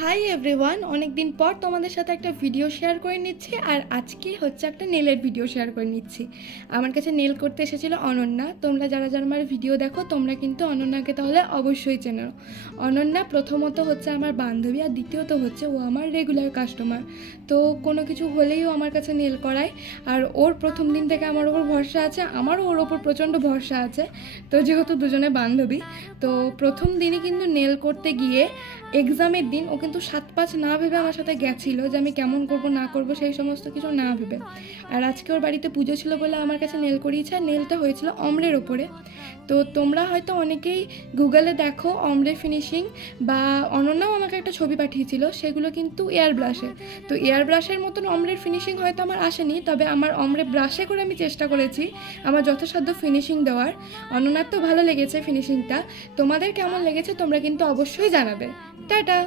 Hi everyone, অনেক দিন পর তোমাদের সাথে একটা ভিডিও শেয়ার করে নিচ্ছি। আর আজকে হচ্ছে একটা নেলের ভিডিও শেয়ার করে নিচ্ছি। আমার কাছে নেল করতে এসেছিল অনন্যা। তোমরা যারা যারা আমার ভিডিও দেখো তোমরা কিন্তু অনন্যাকে তাহলে অবশ্যই চেনো। অনন্যা প্রথমত হচ্ছে আমার বান্ধবী, আর দ্বিতীয়ত হচ্ছে ও আমার রেগুলার কাস্টমার। তো কোনো কিছু হলেই ও আমার কাছে নেল করায়। আর ওর প্রথম দিন থেকে আমার ওপর ভরসা আছে, আমারও ওর ওপর প্রচণ্ড ভরসা আছে। তো যেহেতু দুজনে বান্ধবী, তো প্রথম দিনই কিন্তু নেল করতে গিয়ে এক্সামের দিন ও কিন্তু 7-5 না ভেবে আমার সাথে গেছিলো যে আমি কেমন করব না করব সেই সমস্ত কিছু না ভেবে। আর আজকে ওর বাড়িতে পুজো ছিল বলে আমার কাছে নেল করিয়েছে, আর নেলটা হয়েছিল অম্রের ওপরে। তো তোমরা হয়তো অনেকেই গুগলে দেখো অম্রে ফিনিশিং, বা অনন্যাও আমাকে একটা ছবি পাঠিয়েছিল, সেগুলো কিন্তু এয়ার ব্রাশে। তো এয়ার ব্রাশের মতন অম্রের ফিনিশিং হয়তো আমার আসেনি, তবে আমার অম্রে ব্রাশে করে আমি চেষ্টা করেছি আমার যথাসাধ্য ফিনিশিং দেওয়ার। অনন্যার তো ভালো লেগেছে ফিনিশিংটা। তোমাদের কেমন লেগেছে তোমরা কিন্তু অবশ্যই জানাবে। টাটা।